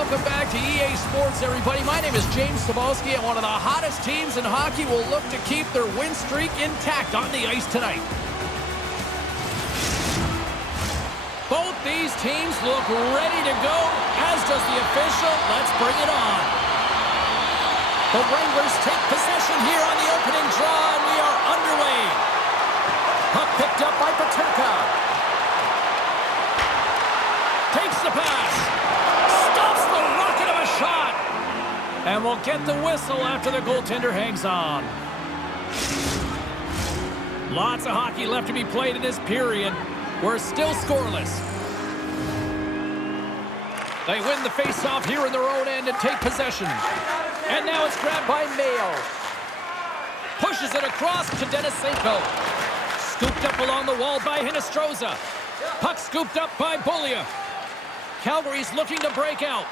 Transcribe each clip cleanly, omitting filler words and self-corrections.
welcome back to EA Sports, everybody. My name is James Cebulski, and one of the hottest teams in hockey will look to keep their win streak intact on the ice tonight. Both these teams look ready to go, as does the official. Let's bring it on. The Wranglers take possession here on the opening draw, and we are underway. Puck picked up by Peterka. Takes the pass. Stops the rocket of a shot. And we'll get the whistle after the goaltender hangs on. Lots of hockey left to be played in this period. We're still scoreless. They win the face-off here in their own end and take possession. And now it's grabbed by Mayo. Pushes it across to Denisenko. Scooped up along the wall by Henderson. Puck scooped up by Bollia. Calgary's looking to break out.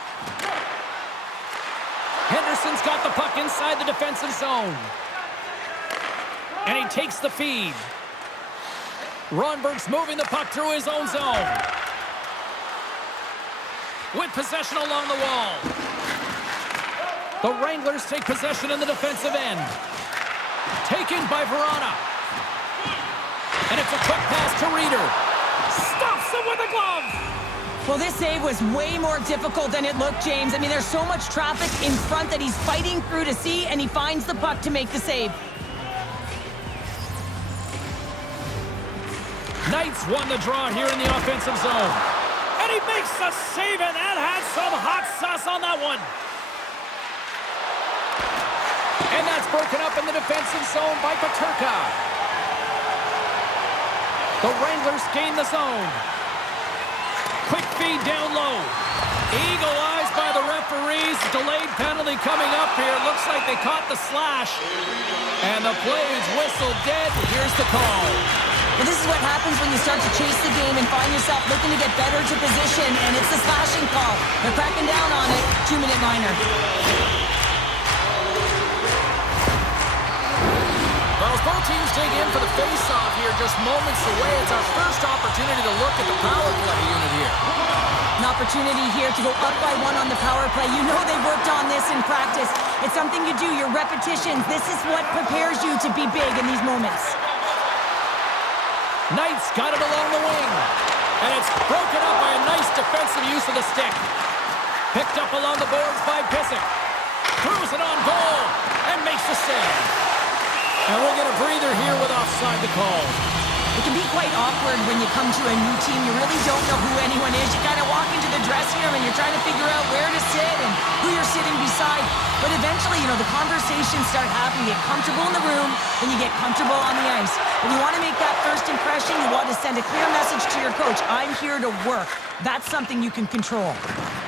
Henderson's got the puck inside the defensive zone. And he takes the feed. Ronberg's moving the puck through his own zone. With possession along the wall. The Wranglers take possession in the defensive end. Taken by Vrana. And it's a quick pass to Rieder. Stops him with a glove. Well, this save was way more difficult than it looked, James. I mean, there's so much traffic in front that he's fighting through to see, and he finds the puck to make the save. Knights won the draw here in the offensive zone. And he makes the save, and that had some hot sauce on that one. And that's broken up in the defensive zone by Peterka. The Wranglers gain the zone. Quick feed down low. Eagle eyes by the referees. Delayed penalty coming up here. Looks like they caught the slash. And the play is whistled dead. Here's the call. Well, this is what happens when you start to chase the game and find yourself looking to get better to position, and it's the slashing call. They're cracking down on it. 2-minute liner. Well, as both teams dig in for the face-off here, just moments away, it's our first opportunity to look at the power play unit here. An opportunity here to go up by 1 on the power play. You know they've worked on this in practice. It's something you do, your repetitions. This is what prepares you to be big in these moments. Knights got it along the wing. And it's broken up by a nice defensive use of the stick. Picked up along the boards by Pissick. Throws it on goal and makes the save. And we'll get a breather here with offside the call. It can be quite awkward when you come to a new team. You really don't know who anyone is. You kind of walk into the dressing room and you're trying to figure out where to sit and who you're sitting beside. But eventually, the conversations start happening. You get comfortable in the room, then you get comfortable on the ice. When you want to make that first impression, you want to send a clear message to your coach. I'm here to work. That's something you can control.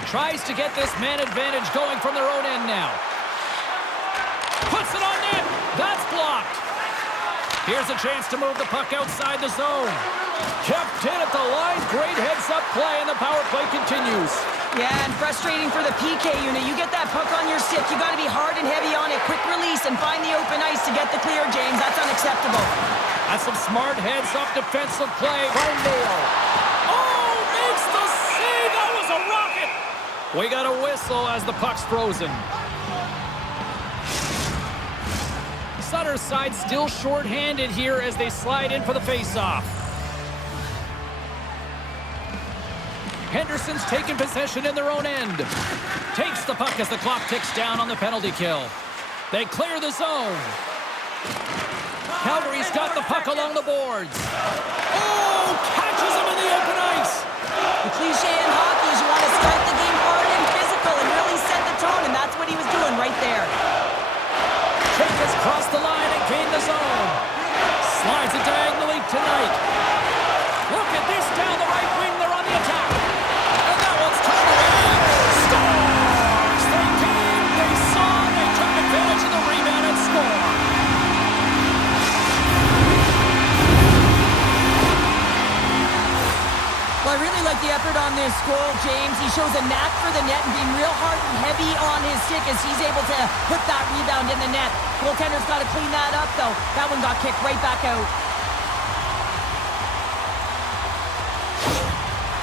Tries to get this man advantage going from their own end now. Puts it on net. That's blocked. Here's a chance to move the puck outside the zone. Kept in at the line. Great heads-up play, and the power play continues. Yeah, and frustrating for the PK unit. You get that puck on your stick, you got to be hard and heavy on it. Quick release and find the open ice to get the clear, James. That's unacceptable. That's some smart heads-up defensive play by Mayo. Oh, makes the save. That was a rocket. We got a whistle as the puck's frozen. Sutter's side still short-handed here as they slide in for the face-off. Henderson's taking possession in their own end. Takes the puck as the clock ticks down on the penalty kill. They clear the zone. Calgary's got the puck along the boards. Oh, catches him in the open ice. The cliche in hockey is you want to start the game hard and physical and really set the tone, and that's what he was doing right there. Check has crossed the line and gained the zone. Slides it diagonally tonight. Look at this down the right wing. They're on the attack. And that one's turned around. Scores! They came, they saw, they took advantage of the rebound and score. Well, I really like the effort on this goal, James. He shows a knack for the net and being real hard and heavy on his stick as he's able to put that rebound in the net. Goaltender's got to clean that up, though. That one got kicked right back out.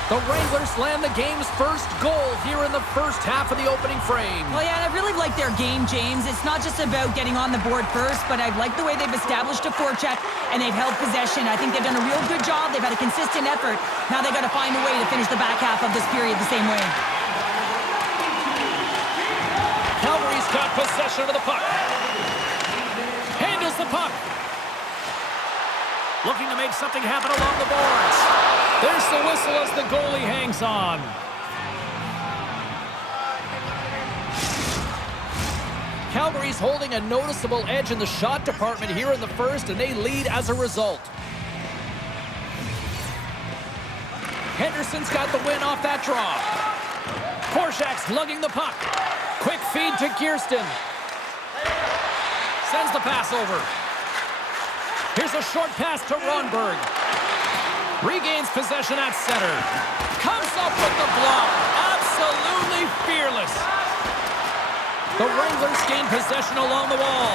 The Wranglers land the game's first goal here in the first half of the opening frame. Well, yeah, and I really like their game, James. It's not just about getting on the board first, but I like the way they've established a forecheck and they've held possession. I think they've done a real good job. They've had a consistent effort. Now they've got to find a way to finish the back half of this period the same way. Calgary's got possession of the puck. Handles the puck. Looking to make something happen along the boards. There's the whistle as the goalie hangs on. Calgary's holding a noticeable edge in the shot department here in the first, and they lead as a result. Henderson's got the win off that draw. Korczak's lugging the puck. Quick feed to Kirsten. Sends the pass over. Here's a short pass to Ronberg. Regains possession at center. Comes up with the block. Absolutely fearless. The Wranglers gain possession along the wall.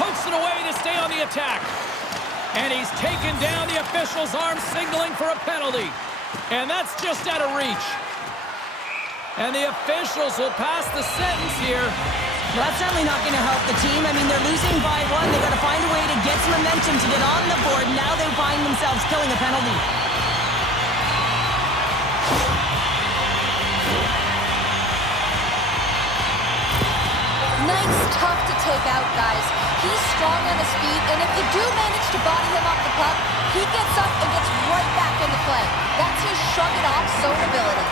Pokes it away to stay on the attack. And he's taken down. The official's arm signaling for a penalty. And that's just out of reach. And the officials will pass the sentence here. Well, that's certainly not going to help the team. I mean, they're losing by 1. They've got to find a way to get some momentum to get on the board. Now they find themselves killing a penalty. Knight's tough to take out, guys. He's strong on his feet, and if you do manage to body him off the puck, he gets up and gets right back into play. That's his shrug-it-off zone ability.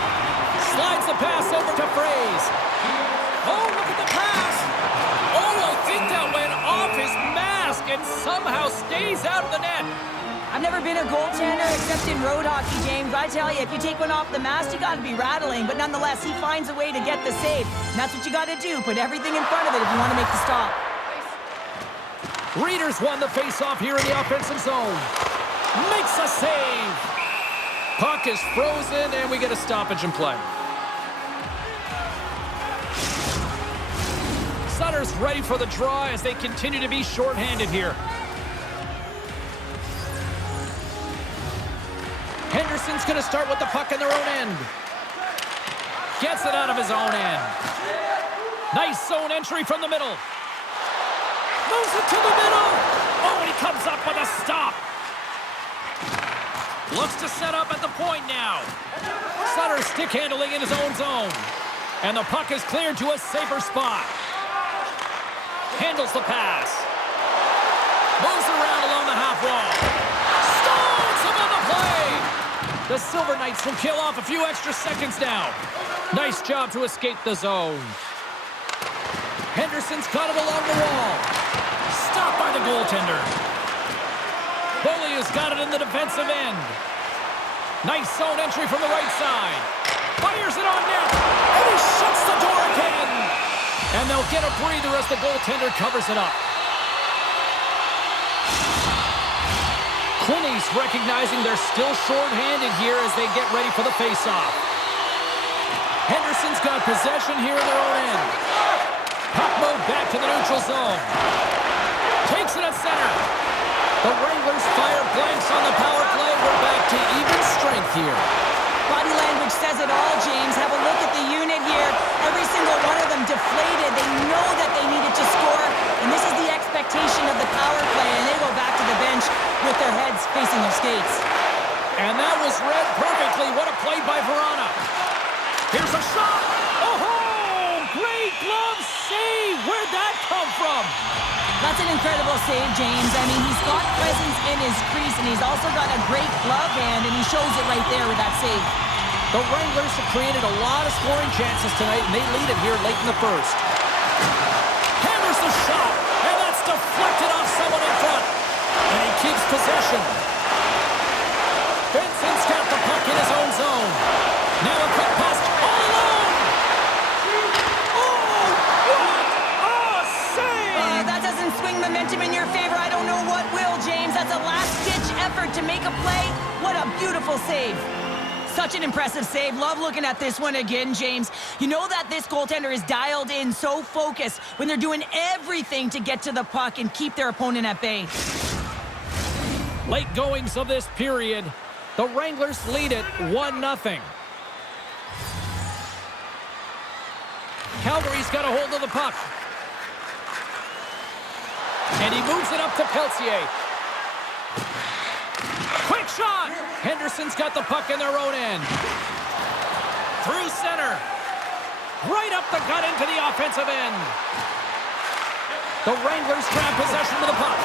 Slides the pass over to Froese. Oh, look at the pass. Oh, I think that went off his mask and somehow stays out of the net. I've never been a goaltender except in road hockey, James. I tell you, if you take one off the mask, you got to be rattling. But nonetheless, he finds a way to get the save. And that's what you got to do. Put everything in front of it if you want to make the stop. Rieder's won the face-off here in the offensive zone. Makes a save. Puck is frozen, and we get a stoppage in play. Sutter's ready for the draw as they continue to be shorthanded here. Henderson's going to start with the puck in their own end. Gets it out of his own end. Nice zone entry from the middle. Moves it to the middle. Oh, and he comes up with a stop. Looks to set up at the point now. Sutter stick handling in his own zone. And the puck is cleared to a safer spot. Handles the pass. Moves around along the half wall. Stones him on the play. The Silver Knights will kill off a few extra seconds now. Nice job to escape the zone. Henderson's got it along the wall. Stopped by the goaltender. Goalie has got it in the defensive end. Nice zone entry from the right side. Fires it on net. And he shuts the door again. And they'll get a breather as the goaltender covers it up. Quinney's recognizing they're still short-handed here as they get ready for the face-off. Henderson's got possession here in their own end. Puck moved back to the neutral zone. Takes it at center. The Wranglers fire blanks on the power play. We're back to even strength here. Body language says it all, James. Have a look at the unit here. Every single one of them deflated. They know that they needed to score, and this is the expectation of the power play, and they go back to the bench with their heads facing their skates. And that was read perfectly. What a play by Vrana. Here's a shot. Oh, great glove save. Where'd that come from? That's an incredible save, James. I mean, he's got presence in his crease, and he's also got a great glove hand, and he shows it right there with that save. The Wranglers have created a lot of scoring chances tonight, and they lead it here late in the first. Hammers the shot, and that's deflected off someone in front. And he keeps possession. Vincent's got the puck in his own zone. Now a quick pass all alone. Oh, what a save! That doesn't swing momentum in your favor. I don't know what will, James. That's a last-ditch effort to make a play. What a beautiful save. Such an impressive save. Love looking at this one again, James. You know that this goaltender is dialed in, so focused when they're doing everything to get to the puck and keep their opponent at bay. Late goings of this period. The Wranglers lead it 1-0. Calgary's got a hold of the puck. And he moves it up to Peltier. Quick shot! Henderson's got the puck in their own end. Through center. Right up the gut into the offensive end. The Wranglers grab possession of the puck.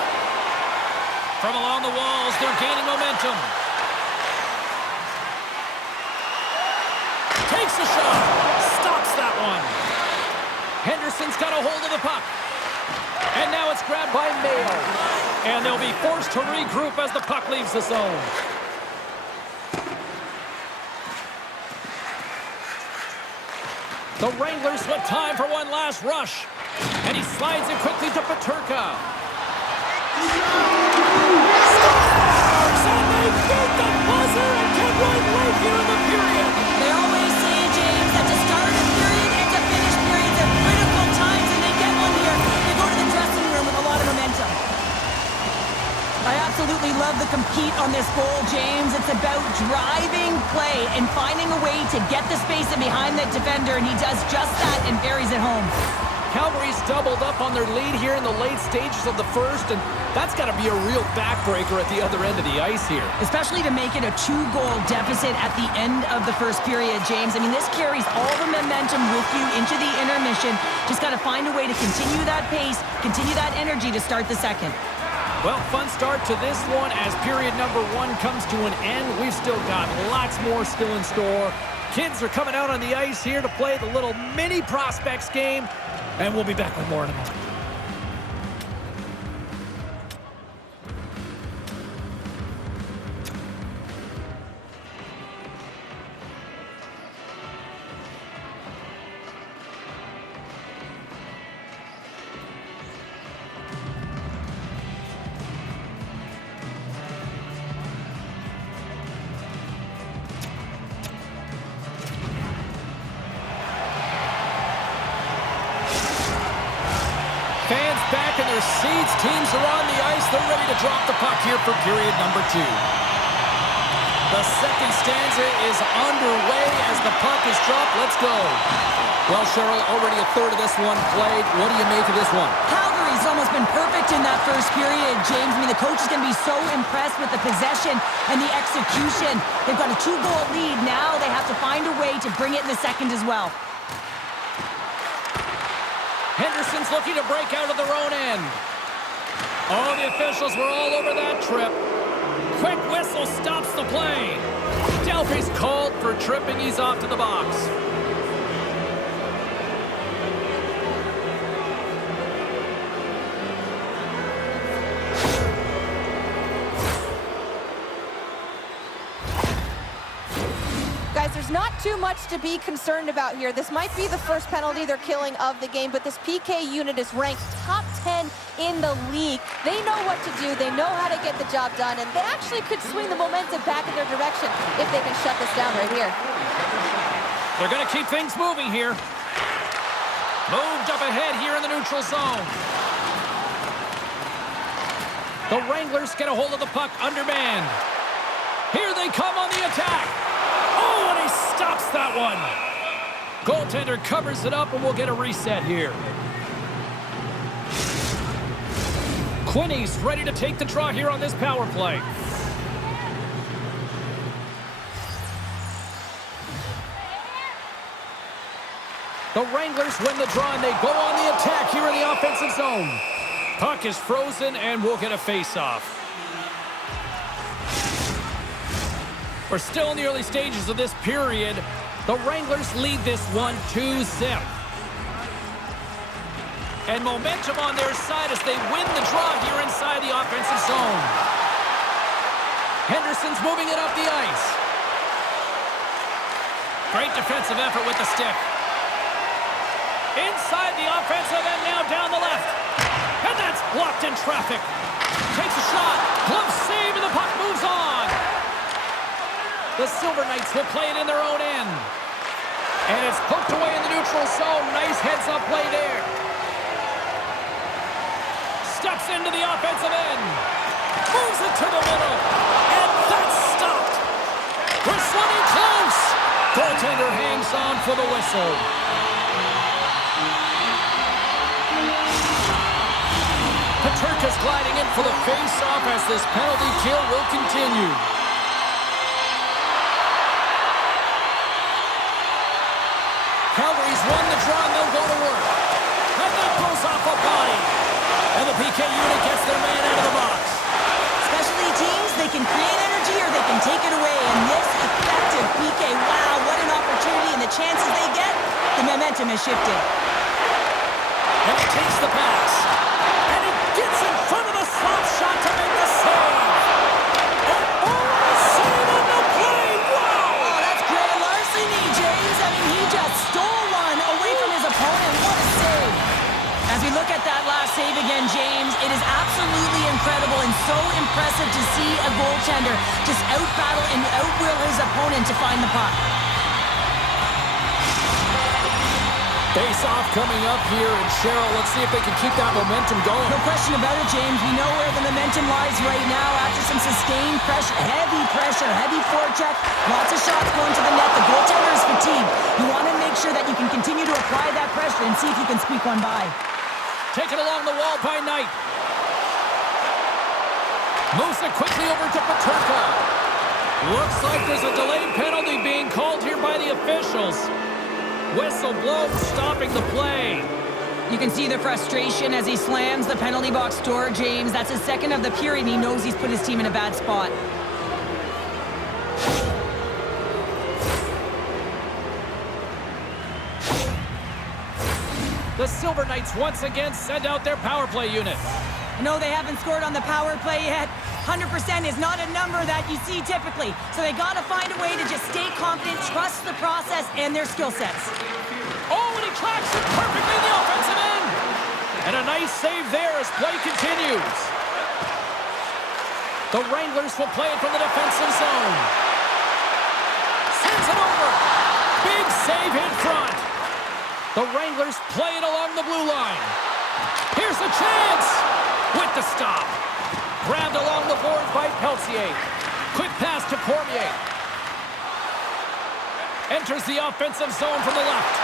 From along the walls, they're gaining momentum. Takes a shot. Stops that one. Henderson's got a hold of the puck. And now it's grabbed by Mayo. And they'll be forced to regroup as the puck leaves the zone. The Wranglers with time for one last rush. And he slides it quickly to Peterka. And they beat the buzzer and get right late here in the period. They always say, James, that to start a period and to finish periods at critical times, and they get one here. They go to the dressing room with a lot of momentum. I absolutely love the compete on this goal, James. It's about driving play and finding a way to get the space in behind the defender, and he does just that and buries it home. Calgary's doubled up on their lead here in the late stages of the first, and that's got to be a real backbreaker at the other end of the ice here. Especially to make it a 2-goal deficit at the end of the first period, James. I mean, this carries all the momentum with you into the intermission. Just got to find a way to continue that pace, continue that energy to start the second. Well, fun start to this one as period number 1 comes to an end. We've still got lots more still in store. Kids are coming out on the ice here to play the little mini prospects game, and we'll be back with more in a moment. Fans back in their seats. Teams are on the ice. They're ready to drop the puck here for period number 2. The second stanza is underway as the puck is dropped. Let's go. Well, Cheryl, already a third of this one played. What do you make of this one? Calgary's almost been perfect in that first period, James. I mean, the coach is going to be so impressed with the possession and the execution. They've got a 2-goal lead. Now they have to find a way to bring it in the second as well. Henderson's looking to break out of their own end. Oh, the officials were all over that trip. Quick whistle stops the play. Dalpe's called for tripping. He's off to the box. There's not too much to be concerned about here. This might be the first penalty they're killing of the game, but this PK unit is ranked top 10 in the league. They know what to do. They know how to get the job done, and they actually could swing the momentum back in their direction if they can shut this down right here. They're going to keep things moving here. Moved up ahead here in the neutral zone. The Wranglers get a hold of the puck undermanned. Here they come on the attack. Oh, and he stops that one. Goaltender covers it up, and we'll get a reset here. Quinney's ready to take the draw here on this power play. The Wranglers win the draw, and they go on the attack here in the offensive zone. Puck is frozen, and we'll get a face-off. We're still in the early stages of this period. The Wranglers lead this one 2-0. And momentum on their side as they win the draw here inside the offensive zone. Henderson's moving it up the ice. Great defensive effort with the stick. Inside the offensive end now down the left. And that's blocked in traffic. Takes a shot. Glove save, and the puck moves on. The Silver Knights will play it in their own end. And it's poked away in the neutral zone. Nice heads-up play there. Steps into the offensive end. Moves it to the middle. And that's stopped. one in close. Goaltender hangs on for the whistle. Peterka's gliding in for the face-off as this penalty kill will continue. Calgary's won the draw and they'll go to work. And that goes off a body. And the PK unit gets their man out of the box. Specialty teams, they can create energy or they can take it away. And this effective PK, wow, what an opportunity. And the chances they get, the momentum has shifted. And he takes the pass. And he gets in front of the slot shot to make the save. Oh, a save on the play. Wow! Oh, that's great larceny, James. I mean, he just stole one away from his opponent. What a save. As we look at that last save again, James, it is absolutely incredible and so impressive to see a goaltender just out-battle and out-will his opponent to find the puck. Face-off coming up here, and Cheryl, let's see if they can keep that momentum going. No question about it, James. We know where the momentum lies right now after some sustained pressure, heavy forecheck, lots of shots going to the net. The goaltender is fatigued. You want to make sure that you can continue to apply that pressure and see if you can squeak one by. Taken along the wall by Knight. Moves it quickly over to Peterka. Looks like there's a delayed penalty being called here by the officials. Whistle blows, stopping the play. You can see the frustration as he slams the penalty box door, James. That's his second of the period, and he knows he's put his team in a bad spot. The Silver Knights once again send out their power play unit. No, they haven't scored on the power play yet. 100% is not a number that you see typically. So they got to find a way to just stay confident, trust the process and their skill sets. Oh, and he tracks it perfectly in the offensive end. And a nice save there as play continues. The Wranglers will play it from the defensive zone. Sends it over. Big save in front. The Wranglers play it along the blue line. Here's a chance. With the stop. Grabbed along the boards by Peltier. Quick pass to Cormier. Enters the offensive zone from the left.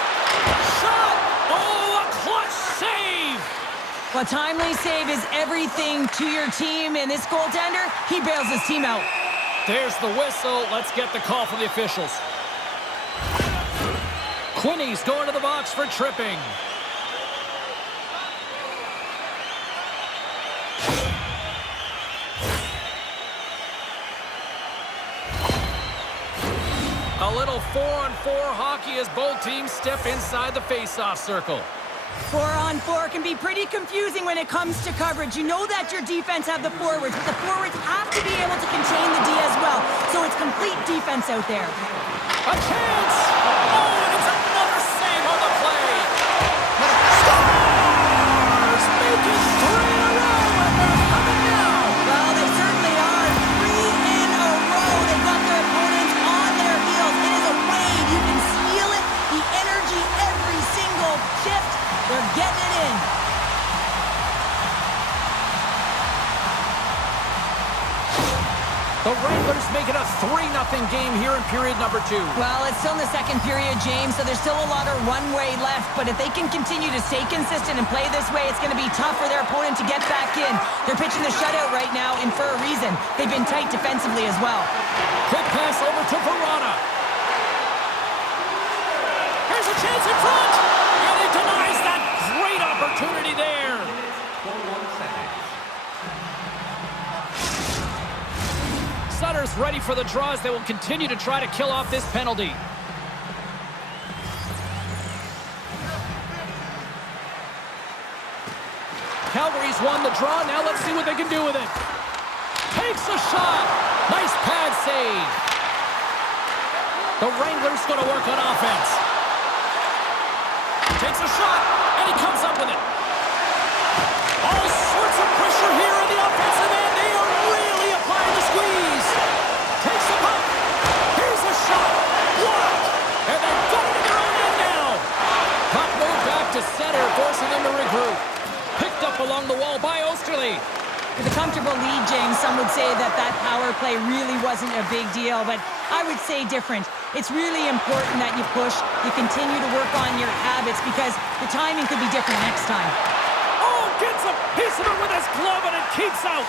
Shot! Oh, a clutch save! A timely save is everything to your team, and this goaltender, he bails his team out. There's the whistle. Let's get the call from the officials. Quinney's going to the box for tripping. A little 4-on-4 hockey as both teams step inside the face-off circle. 4-on-4 can be pretty confusing when it comes to coverage. You know that your defense have the forwards, but the forwards have to be able to contain the D as well. So it's complete defense out there. A chance! Oh, and it's another save on the play. Stars make it 3 in a row, and they're coming now. Well, they certainly are. 3 in a row. They've got their opponents on their heels. It is a wave. You can feel it. The energy every single shift. They're getting it in. The Wranglers make it a 3-0 game here in period number 2. Well, it's still in the second period, James, so there's still a lot of runway left. But if they can continue to stay consistent and play this way, it's going to be tough for their opponent to get back in. They're pitching the shutout right now, and for a reason. They've been tight defensively as well. Quick pass over to Vrana. Here's a chance in front, and he denies that great opportunity there. Sutter's ready for the draw as they will continue to try to kill off this penalty. Calgary's won the draw. Now let's see what they can do with it. Takes a shot. Nice pad save. The Wranglers going to work on offense. Takes a shot, and he comes up with it. All sorts of pressure here in the offensive end. They are really applying the squeeze. Takes the puck. Here's a shot. Blocked. And they're going to their own end now. Puck moved back to center, forcing them to regroup. Picked up along the wall by Osterley. With a comfortable lead, James, some would say that power play really wasn't a big deal, but I would say different. It's really important that you push, you continue to work on your habits because the timing could be different next time. Oh, gets a piece of it with his glove and it keeps out.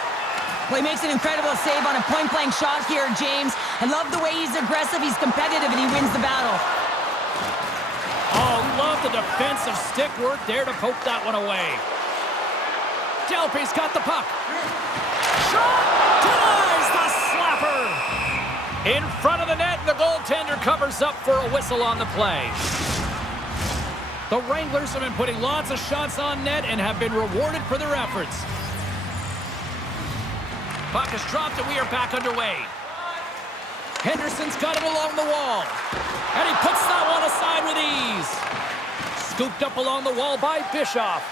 Well, he makes an incredible save on a point-blank shot here, James. I love the way he's aggressive, he's competitive, and he wins the battle. Oh, love the defensive stick work there to poke that one away. Dalpe's got the puck. Shot! Denies the slapper! In front of the net, the goaltender covers up for a whistle on the play. The Wranglers have been putting lots of shots on net and have been rewarded for their efforts. Puck is dropped and we are back underway. Henderson's got it along the wall. And he puts that one aside with ease. Scooped up along the wall by Bischoff.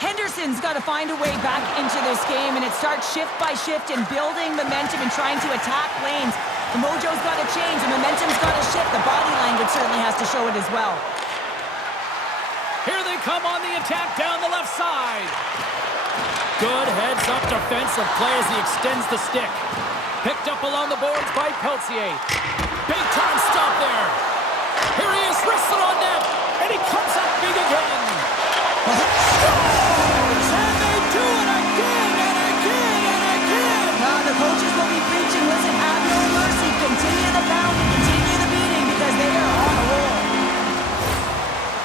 Henderson's got to find a way back into this game, and it starts shift by shift and building momentum and trying to attack lanes. The mojo's got to change, the momentum's got to shift. The body language certainly has to show it as well. Here they come on the attack down the left side. Good heads-up defensive play as he extends the stick. Picked up along the boards by Peltier. Big-time stop there. Here he is, wristed on net, and he comes up big again. Scores! And they do it again and again and again. Now the coaches will be preaching, listen, have no mercy. Continue the pounding, continue the beating, because they are on a roll.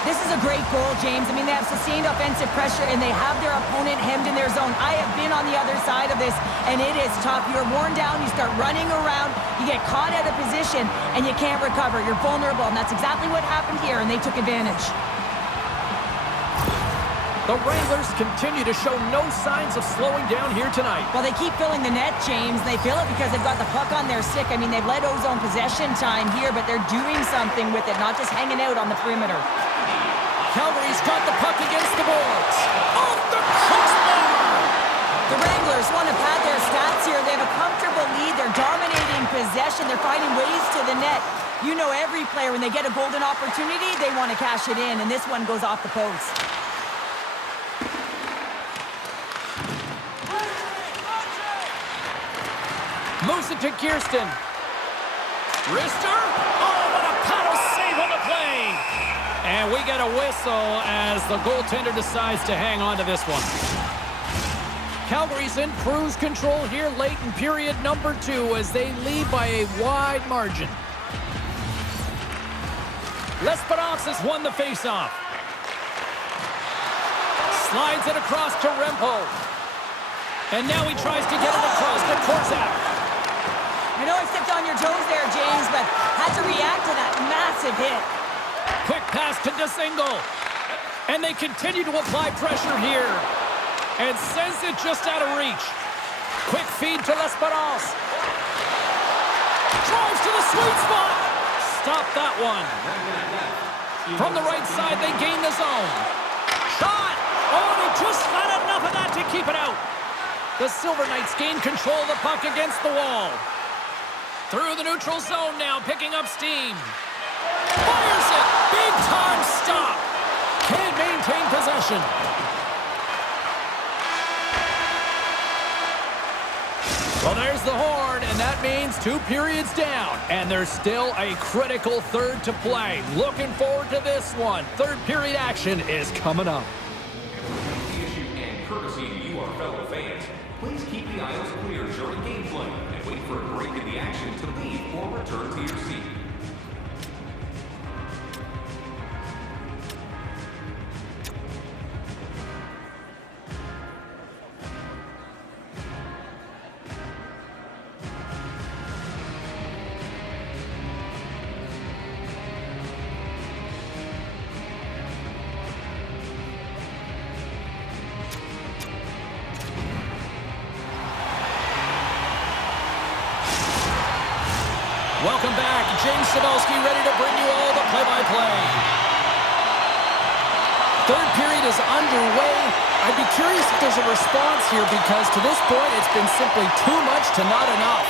This is a great goal, James. I mean, they have sustained offensive pressure, and they have their opponent hemmed in their zone. I have been on the other side of this, and it is tough. You're worn down, you start running around, you get caught out of position, and you can't recover. You're vulnerable, and that's exactly what happened here, and they took advantage. The Wranglers continue to show no signs of slowing down here tonight. Well, they keep filling the net, James. They fill it because they've got the puck on their stick. I mean, they've let Ozone possession time here, but they're doing something with it, not just hanging out on the perimeter. Calgary's got the puck against the boards. Off the crossbar! The Wranglers want to pad their stats here. They have a comfortable lead. They're dominating possession. They're finding ways to the net. You know every player, when they get a golden opportunity, they want to cash it in, and this one goes off the post. Moves it to Kirsten. Rister. Oh, what a paddle save on the play. And we get a whistle as the goaltender decides to hang on to this one. Calgary's in cruise control here late in period number 2 as they lead by a wide margin. L'Esperance has won the faceoff. Slides it across to Rempo. And now he tries to get it across to Korczak. I know I stepped on your toes there, James, but had to react to that massive hit. Quick pass to Denisenko. And they continue to apply pressure here. And sends it just out of reach. Quick feed to L'Esperance. Drives to the sweet spot. Stop that one. From the right side, they gain the zone. Shot. Oh, they just got enough of that to keep it out. The Silver Knights gain control of the puck against the wall. Through the neutral zone now, picking up steam. Fires it! Big time stop! Can't maintain possession. Well, there's the horn, and that means 2 periods down. And there's still a critical third to play. Looking forward to this one. Third period action is coming up. And courtesy to you, our fellow fans, please keep the aisles clear during gameplay and wait for a break in the action to leave or return to your seat. Welcome back. James Cybulski ready to bring you all the play-by-play. Third period is underway. I'd be curious if there's a response here because to this point it's been simply too much to not enough.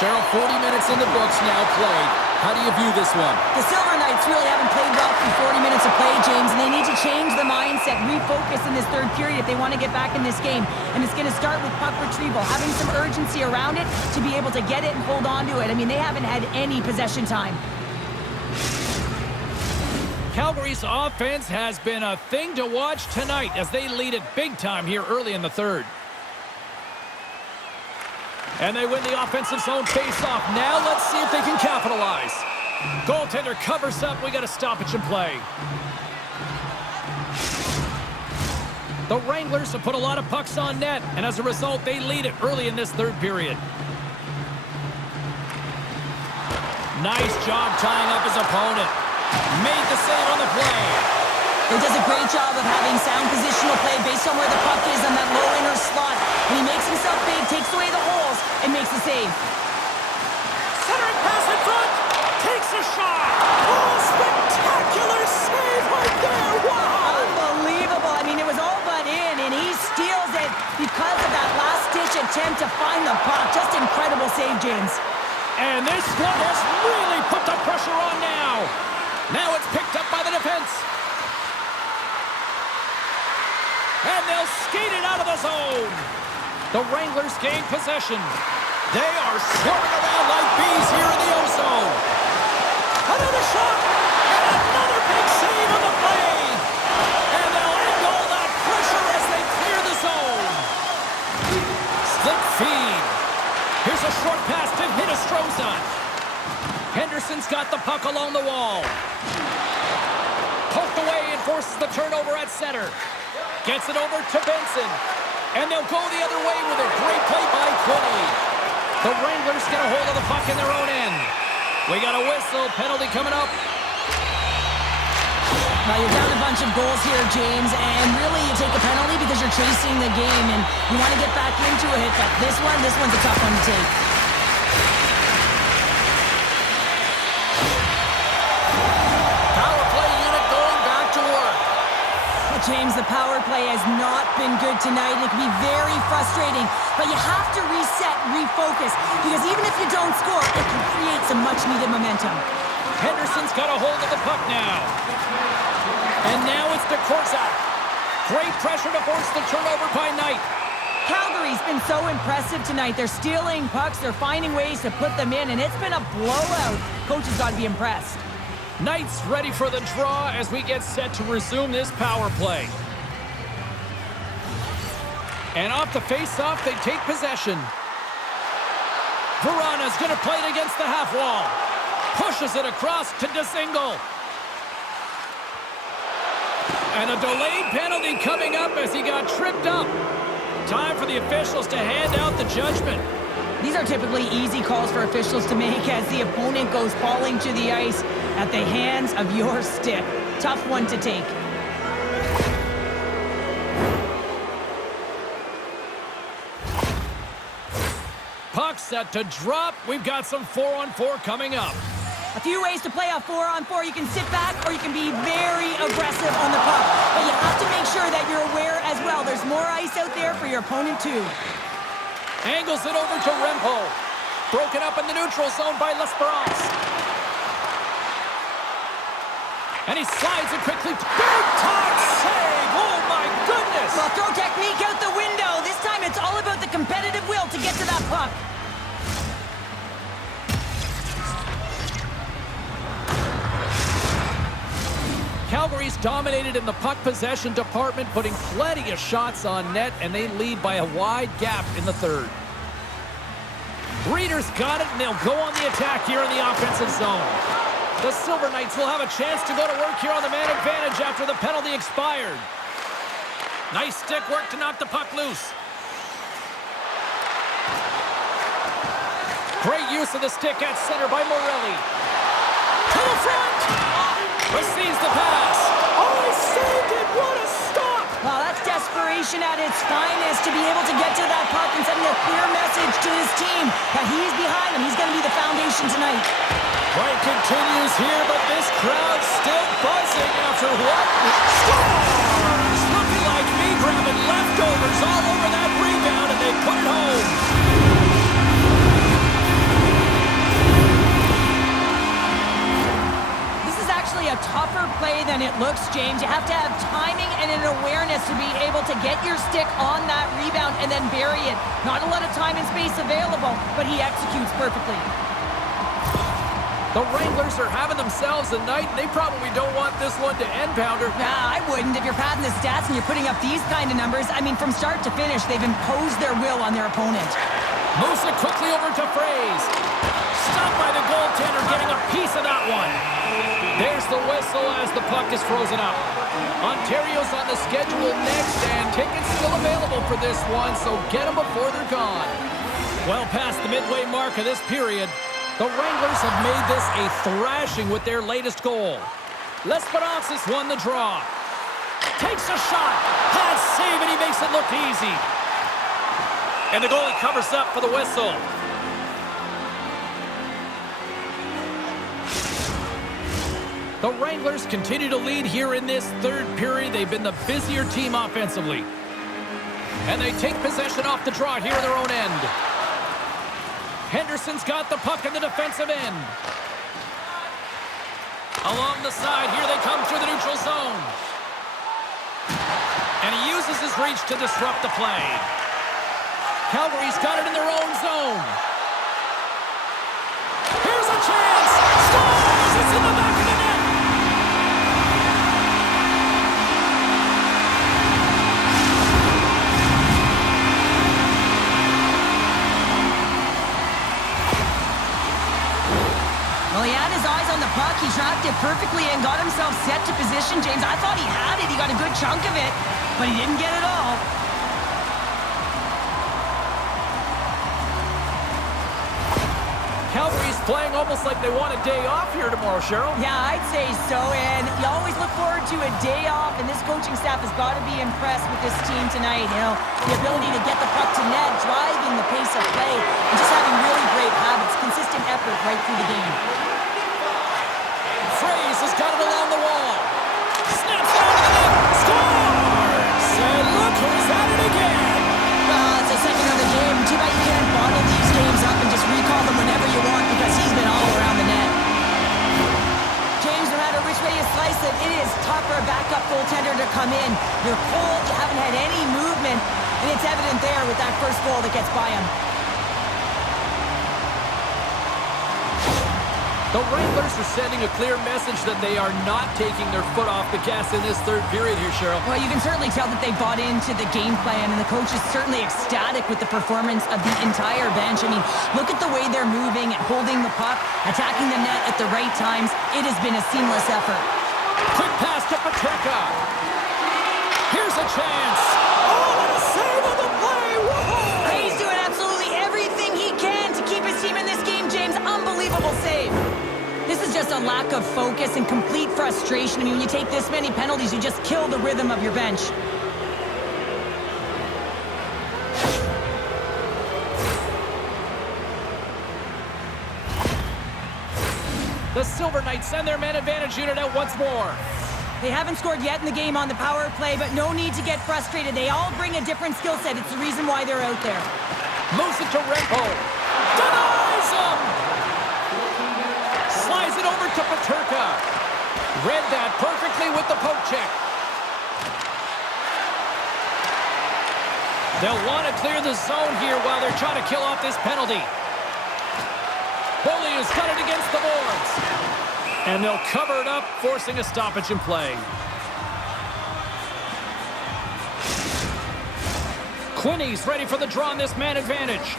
Cheryl, 40 minutes in the books now played. how do you view this one? The Silver Knights really haven't played well through 40 minutes of play, James, and they need to change the mindset, refocus in this third period if they want to get back in this game. And it's going to start with puck retrieval, having some urgency around it to be able to get it and hold on to it. I mean, they haven't had any possession time. Calgary's offense has been a thing to watch tonight as they lead it big time here early in the third. And they win the offensive zone face-off. Now let's see if they can capitalize. Goaltender covers up. We got a stoppage in play. The Wranglers have put a lot of pucks on net, and as a result, they lead it early in this third period. Nice job tying up his opponent. Made the save on the play. He does a great job of having sound positional play based on where the puck is on that low inner slot. And he makes himself big, takes away the holes, and makes the save. Centering pass in front. Takes a shot. Oh, spectacular save right there. Wow. Unbelievable. I mean, it was all but in, and he steals it because of that last-ditch attempt to find the puck. Just incredible save, James. And this one has really put the pressure on now. Now it's picked up by the defense. And they'll skate it out of the zone. The Wranglers gain possession. They are swarming around like bees here in the O-zone. Another shot. And another big save on the play. And they'll end all that pressure as they clear the zone. Slick feed. Here's a short pass to Henderson. Henderson's got the puck along the wall. Poked away and forces the turnover at center. Gets it over to Benson. And they'll go the other way with a great play by Quinney. The Wranglers get a hold of the puck in their own end. We got a whistle. Penalty coming up. Now you're down a bunch of goals here, James, and really you take a penalty because you're chasing the game and you want to get back into it, but this one's a tough one to take. Power play unit going back to work. Well, James, the power play has not been good tonight. It can be very frustrating, but you have to reset, refocus, because even if you don't score, it can create some much-needed momentum. Henderson's got a hold of the puck now. And now it's to Korczak. Great pressure to force the turnover by Knight. Calgary's been so impressive tonight. They're stealing pucks, they're finding ways to put them in, and it's been a blowout. Coach has got to be impressed. Knight's ready for the draw as we get set to resume this power play. And off the face-off, they take possession. Vrana's going to play it against the half wall. Pushes it across to Denisenko. And a delayed penalty coming up as he got tripped up. Time for the officials to hand out the judgment. These are typically easy calls for officials to make as the opponent goes falling to the ice at the hands of your stick. Tough one to take. Puck set to drop. We've got some 4-on-4 coming up. A few ways to play a 4-on-4. You can sit back or you can be very aggressive on the puck. But you have to make sure that you're aware as well. There's more ice out there for your opponent too. Angles it over to Rempo. Broken up in the neutral zone by L'Esperance. And he slides it quickly. Big time save! Oh my goodness! Well, throw technique out the window. This time it's all about the competitive will to get to that puck. Calgary's dominated in the puck possession department, putting plenty of shots on net, and they lead by a wide gap in the third. Rieder's got it, and they'll go on the attack here in the offensive zone. The Silver Knights will have a chance to go to work here on the man advantage after the penalty expired. Nice stick work to knock the puck loose. Great use of the stick at center by Morelli. To the front! Receives the pass. Oh, he saved it! What a stop! Well, that's desperation at its finest to be able to get to that puck and sending a clear message to his team that he's behind him. He's going to be the foundation tonight. Play continues here, but this crowd's still buzzing after what? Scores! Looking like me grabbing leftovers all over that rebound, and they put it home. play than it looks, James. You have to have timing and an awareness to be able to get your stick on that rebound and then bury it. Not a lot of time and space available, but he executes perfectly. The Wranglers are having themselves a night, and they probably don't want this one to end, Pounder. Nah, I wouldn't. If you're padding the stats and you're putting up these kind of numbers, I mean, from start to finish, they've imposed their will on their opponent. Moves it quickly over to Froese. Stopped by the goaltender, getting a piece of that one. There's the whistle as the puck is frozen up. Ontario's on the schedule next, and tickets still available for this one, so get them before they're gone. Well past the midway mark of this period, the Wranglers have made this a thrashing with their latest goal. Lesperances won the draw. Takes a shot. Pass save, and he makes it look easy. And the goalie covers up for the whistle. The Wranglers continue to lead here in this third period. They've been the busier team offensively. And they take possession off the draw here in their own end. Henderson's got the puck in the defensive end. Along the side, here they come through the neutral zone. And he uses his reach to disrupt the play. Calgary's got it in their own zone. Here's a chance! Scores! It's in the back of the net! Well, he had his eyes on the puck. He tracked it perfectly and got himself set to position, James. I thought he had it. He got a good chunk of it, but he didn't get it all. Calgary's playing almost like they want a day off here tomorrow, Cheryl. Yeah, I'd say so, and you always look forward to a day off, and this coaching staff has got to be impressed with this team tonight. You know, the ability to get the puck to net, driving the pace of play, and just having really great habits, consistent effort right through the game. Froese has got it along the wall. Snaps it out of the net. Scores! And look who's at it again. It's the second of the game. Too bad you can't bottle these games up and just recall them whenever you want because he's been all around the net. James, no matter which way you slice it, it is tough for a backup goaltender to come in. You're cold, you haven't had any movement, and it's evident there with that first goal that gets by him. The Wranglers are sending a clear message that they are not taking their foot off the gas in this third period here, Cheryl. Well, you can certainly tell that they bought into the game plan, and the coach is certainly ecstatic with the performance of the entire bench. I mean, look at the way they're moving and holding the puck, attacking the net at the right times. It has been a seamless effort. Quick pass to Peterka. Here's a chance. Oh, and a save on the play. Whoa! He's doing absolutely everything he can to keep his team in this game, James. Unbelievable save. This is just a lack of focus and complete frustration. I mean, when you take this many penalties, you just kill the rhythm of your bench. The Silver Knights send their man advantage unit out once more. They haven't scored yet in the game on the power play, but no need to get frustrated. They all bring a different skill set. It's the reason why they're out there. Moves it to Rempo. Denies him! Slides it over to Peterka. Read that perfectly with the poke check. They'll want to clear the zone here while they're trying to kill off this penalty. Goalie has got it against the boards. And they'll cover it up, forcing a stoppage in play. Quinney's ready for the draw on this man advantage.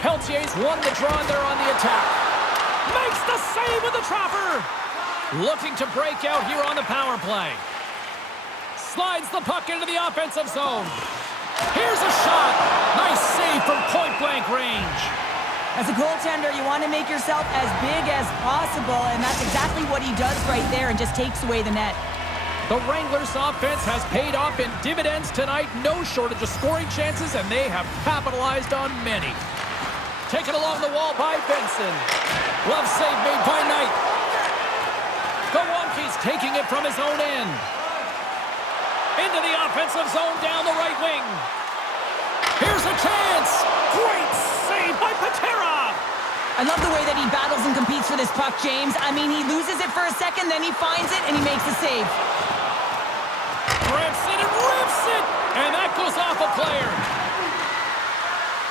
Peltier's won the draw and they're on the attack. Makes the save with the trapper. Looking to break out here on the power play. Slides the puck into the offensive zone. Here's a shot. Nice save from point-blank range. As a goaltender, you want to make yourself as big as possible, and that's exactly what he does right there and just takes away the net. The Wranglers' offense has paid off in dividends tonight. No shortage of scoring chances, and they have capitalized on many. Taken along the wall by Benson. Glove save made by Knight. Gowanki's taking it from his own end. Into the offensive zone down the right wing. Here's a chance. Great save by Peterka. I love the way that he battles and competes for this puck, James. I mean, he loses it for a second, then he finds it, and he makes a save. Rips it and rips it! And that goes off a player.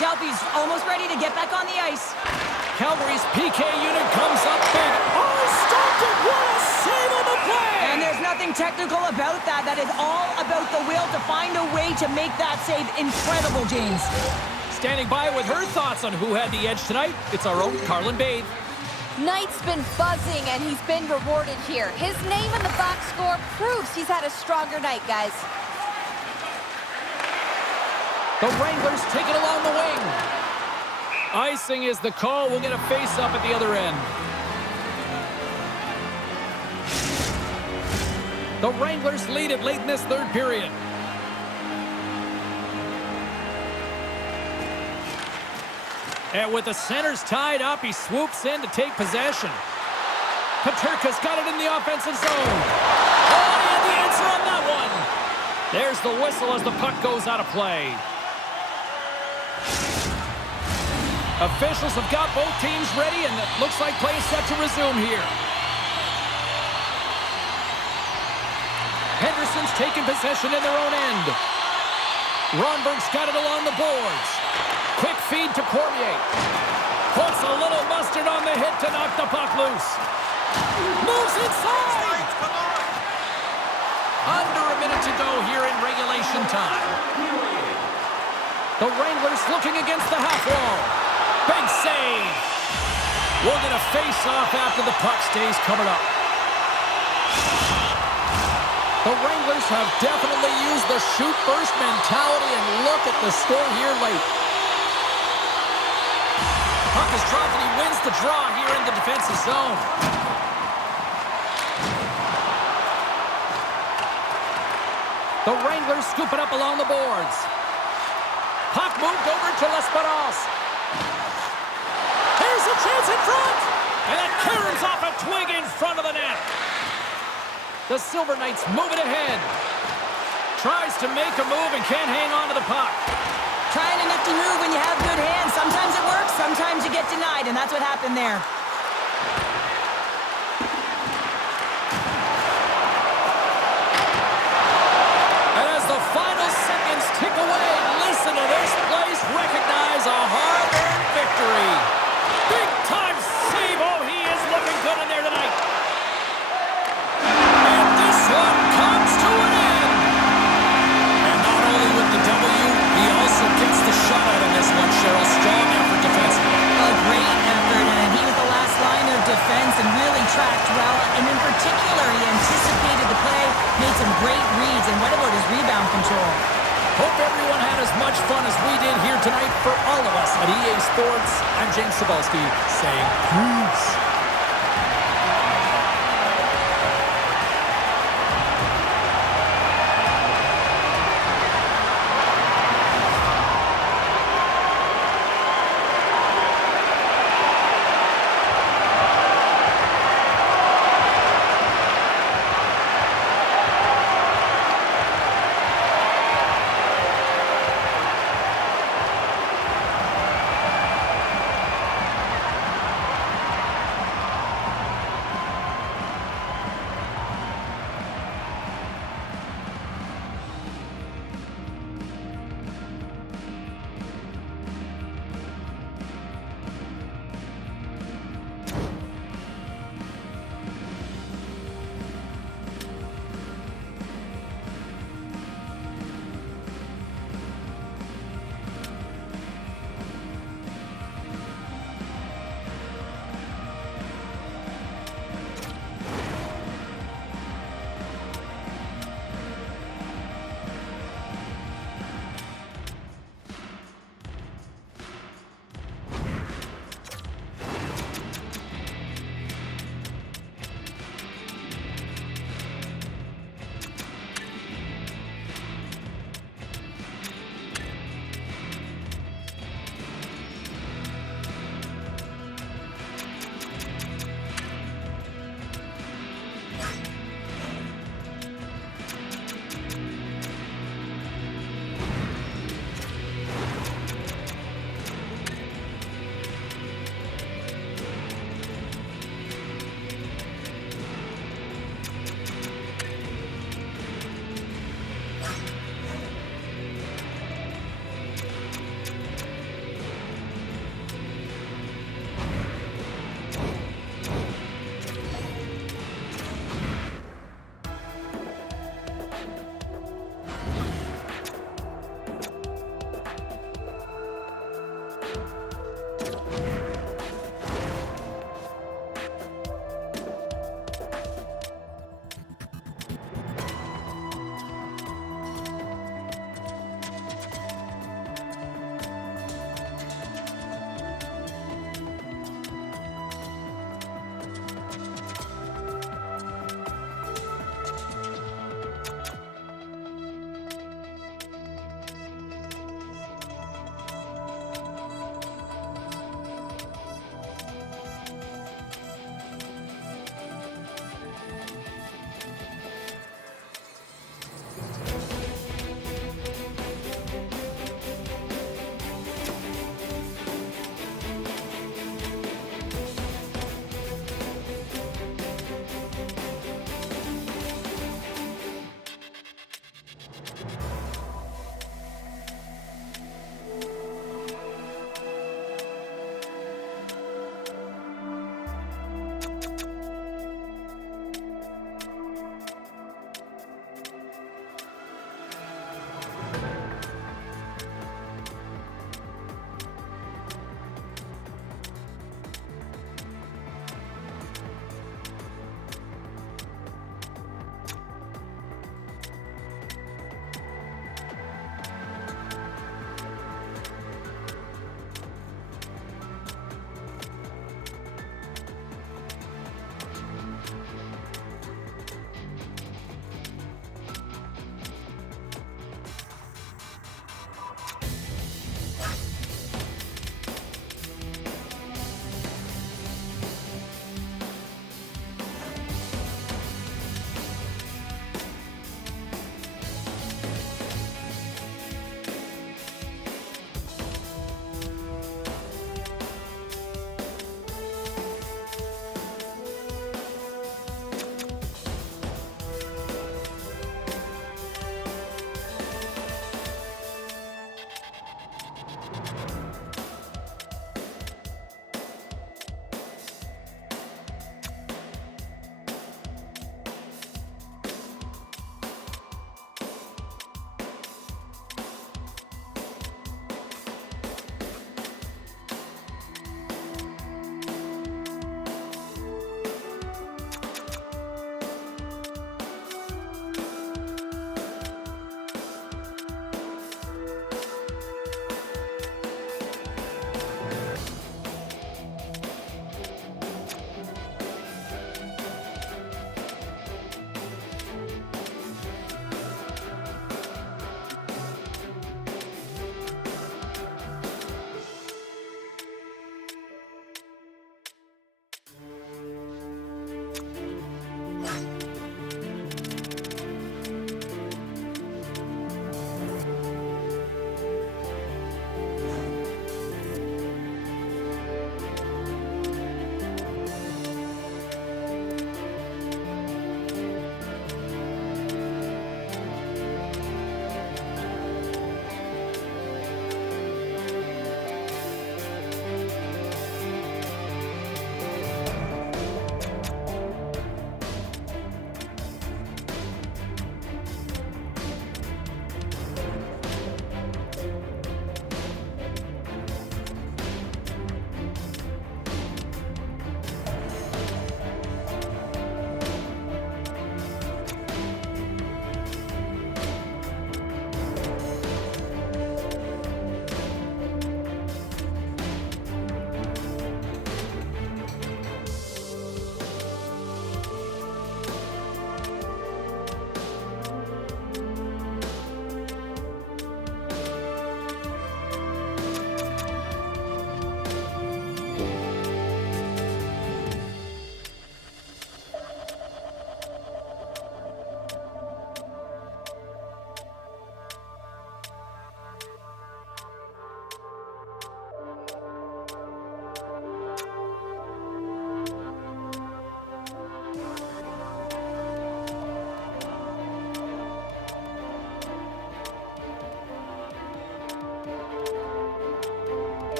Dalpe's almost ready to get back on the ice. Calgary's PK unit comes up big. Oh, stopped it! What a save on the play! And there's nothing technical about that. That is all about the will to find a way to make that save incredible, James. Standing by with her thoughts on who had the edge tonight, it's our own Carlin Bathe. Knight's been buzzing, and he's been rewarded here. His name in the box score proves he's had a stronger night, guys. The Wranglers take it along the wing. Icing is the call. We'll get a face-up at the other end. The Wranglers lead it late in this third period. And with the centers tied up, he swoops in to take possession. Peterka's got it in the offensive zone. Oh, he had the answer on that one. There's the whistle as the puck goes out of play. Officials have got both teams ready, and it looks like play is set to resume here. Henderson's taking possession in their own end. Ronberg's got it along the boards. Quick feed to Cormier. Puts a little mustard on the hit to knock the puck loose. Moves inside! Under a minute to go here in regulation time. The Wranglers looking against the half wall. Big save. We'll get a face-off after the puck stays covered up. The Wranglers have definitely used the shoot-first mentality, and look at the score here late. Puck is dropped, and he wins the draw here in the defensive zone. The Wranglers scoop it up along the boards. Puck moved over to Lesperanza. Here's a chance in front! And it caroms off a twig in front of the net. The Silver Knights move it ahead. Tries to make a move and can't hang on to the puck. Trying a nifty move when you have good hands. Sometimes it works, sometimes you get denied, and that's what happened there. And as the final seconds tick away, listen to this place recognize a hard-earned victory. Big-time save. Oh, he is looking good in there tonight. And this one comes to an end. And not only with the W, he also gets the shutout in this one, Cheryl. Strong effort defensively. A great effort, and he was the last line of defense and really tracked well. And in particular, he anticipated the play, made some great reads, and what about his rebound control? Hope everyone had as much fun as we did here tonight. For all of us at EA Sports, I'm James Cebulski saying peace.